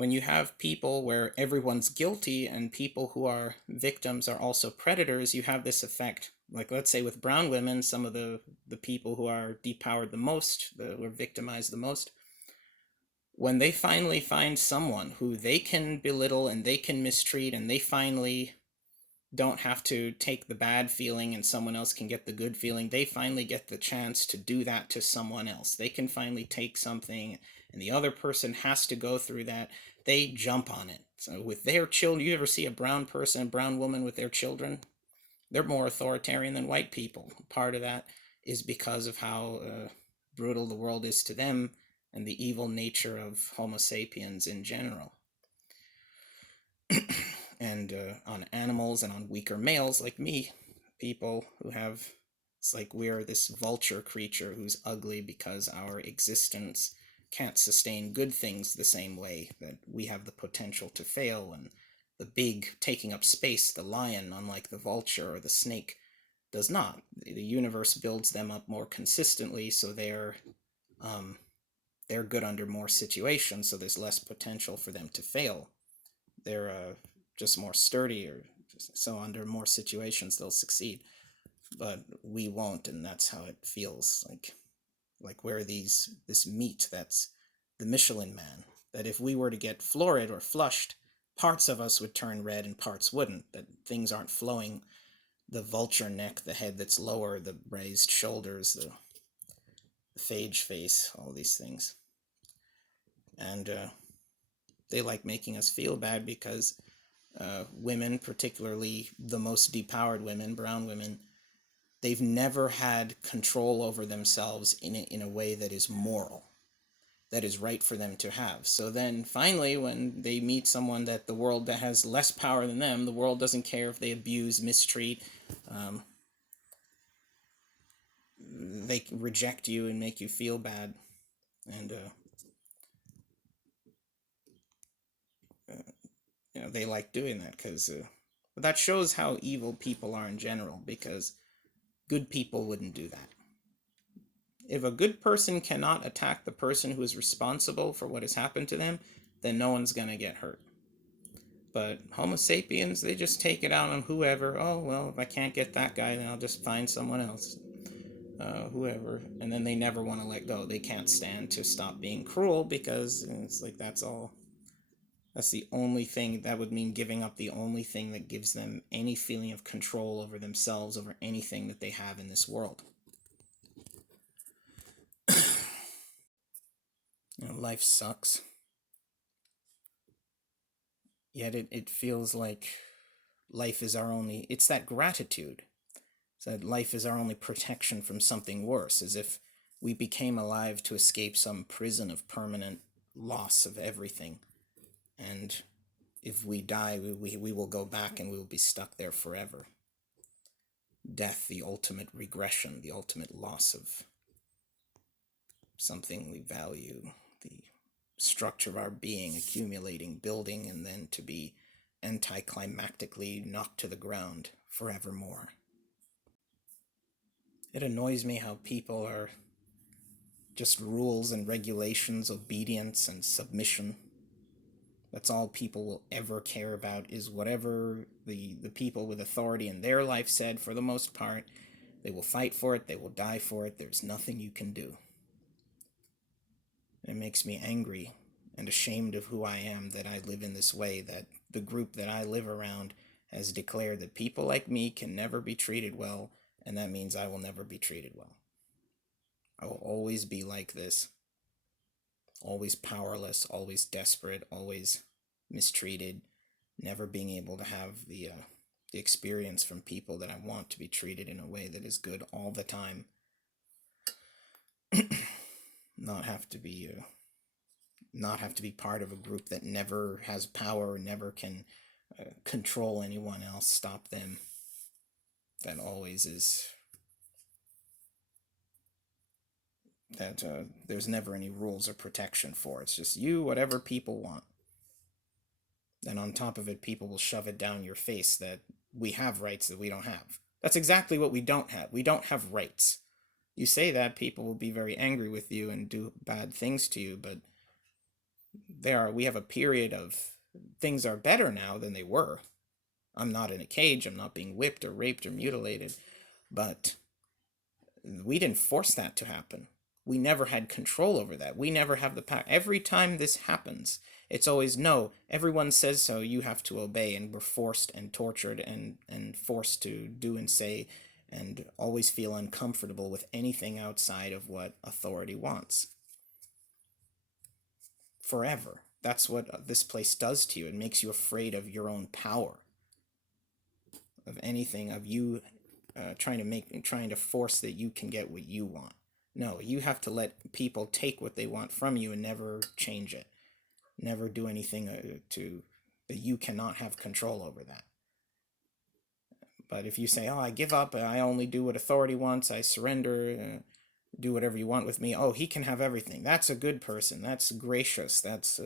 when you have people where everyone's guilty and people who are victims are also predators, you have this effect. Like, let's say with brown women, some of the people who are depowered the most, who are victimized the most, when they finally find someone who they can belittle and they can mistreat, and they finally don't have to take the bad feeling and someone else can get the good feeling, they finally get the chance to do that to someone else. They can finally take something and the other person has to go through that. They jump on it. So with their children, you ever see a brown person, a brown woman with their children? They're more authoritarian than white people. Part of that is because of how brutal the world is to them and the evil nature of Homo sapiens in general. And on animals and on weaker males like me, people who have, it's like we're this vulture creature who's ugly because our existence can't sustain good things the same way, that we have the potential to fail. And the big taking up space, the lion, unlike the vulture or the snake, does not. The universe builds them up more consistently, so um, they're good under more situations, so there's less potential for them to fail. They're just more sturdy, or so under more situations they'll succeed. But we won't, and that's how it feels like we're this meat that's the Michelin man. That if we were to get florid or flushed, parts of us would turn red and parts wouldn't. That things aren't flowing. The vulture neck, the head that's lower, the raised shoulders, the phage face, all these things. And they like making us feel bad because women, particularly the most depowered women, brown women, they've never had control over themselves in a way that is moral, that is right for them to have. So then finally, when they meet someone that the world that has less power than them, the world doesn't care if they abuse, mistreat, um, they reject you and make you feel bad. And they like doing that because that shows how evil people are in general, because good people wouldn't do that. If a good person cannot attack the person who is responsible for what has happened to them, then no one's going to get hurt. But Homo sapiens, they just take it out on whoever. Oh, well, if I can't get that guy, then I'll just find someone else. Whoever. And then they never want to let go. They can't stand to stop being cruel, because it's like that's all. That's the only thing that would mean giving up the only thing that gives them any feeling of control over themselves, over anything that they have in this world. Life sucks. Yet it feels like life is our only, it's that gratitude. So that life is our only protection from something worse, as if we became alive to escape some prison of permanent loss of everything. And if we die, we will go back and we will be stuck there forever. Death, the ultimate regression, the ultimate loss of something we value, the structure of our being accumulating, building, and then to be anticlimactically knocked to the ground forevermore. It annoys me how people are just rules and regulations, obedience and submission. That's all people will ever care about, is whatever the people with authority in their life said. For the most part, they will fight for it, they will die for it. There's nothing you can do. It makes me angry and ashamed of who I am, that I live in this way, that the group that I live around has declared that people like me can never be treated well, and that means I will never be treated well. I will always be like this, always powerless, always desperate, always mistreated, never being able to have the experience from people that I want to be treated in a way that is good all the time. not have to be not have to be part of a group that never has power, never can control anyone else, stop them. That always is, that there's never any rules or protection for. It's just you, whatever people want. And on top of it, people will shove it down your face that we have rights that we don't have. That's exactly what we don't have. We don't have rights. You say that, people will be very angry with you and do bad things to you, but we have a period of things are better now than they were. I'm not in a cage, I'm not being whipped or raped or mutilated, but we didn't force that to happen. We never had control over that. We never have the power. Every time this happens, it's always no, everyone says so, you have to obey, and we're forced and tortured and forced to do and say and always feel uncomfortable with anything outside of what authority wants. Forever. That's what this place does to you. It makes you afraid of your own power, of anything, of you trying to force that you can get what you want. No, you have to let people take what they want from you and never change it. Never do anything to that you cannot have control over that. But if you say, "Oh, I give up. I only do what authority wants. I surrender. Do whatever you want with me." Oh, he can have everything. That's a good person. That's gracious. That's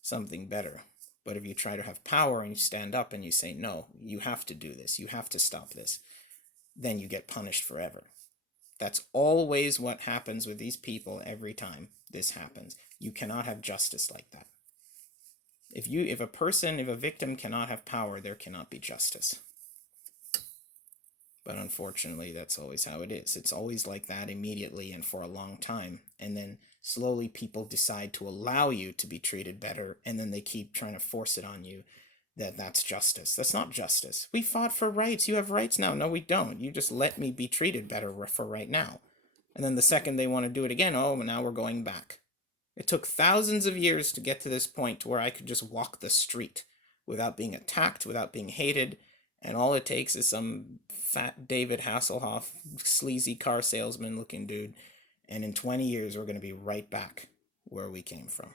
something better. But if you try to have power and you stand up and you say, "No, you have to do this. You have to stop this," then you get punished forever. That's always what happens with these people every time this happens. You cannot have justice like that. If a victim cannot have power, there cannot be justice. But unfortunately, that's always how it is. It's always like that immediately and for a long time. And then slowly people decide to allow you to be treated better, and then they keep trying to force it on you that that's justice. That's not justice. We fought for rights. You have rights now. No, we don't. You just let me be treated better for right now. And then the second they want to do it again, oh, now we're going back. It took thousands of years to get to this point to where I could just walk the street without being attacked, without being hated. And all it takes is some fat David Hasselhoff, sleazy car salesman looking dude. And in 20 years, we're going to be right back where we came from.